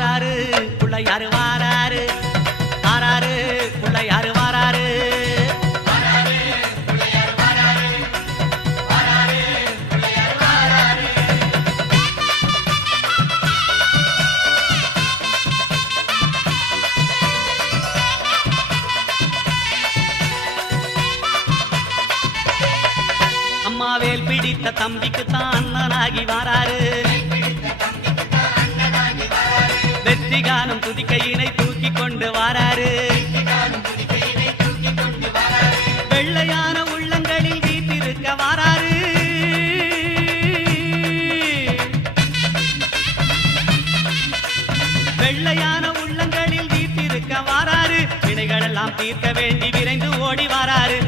வாராரு புள்ளையாரு வாராரு வாராரு புள்ளையாரு வாராரு அம்மாவேல் பிடித்த தம்பிக்கு தான் அண்ணனாகி வாராரு வெற்றி காணும் துதிக்கையினை தூக்கி கொண்டு வாராரு வெள்ளையான உள்ளங்களில் வீட்டிருக்க வாராரு வெள்ளையான உள்ளங்களில் வீட்டிருக்க வாராரு வினைகளெல்லாம் தீர்க்க வேண்டி விரைந்து ஓடி வாராரு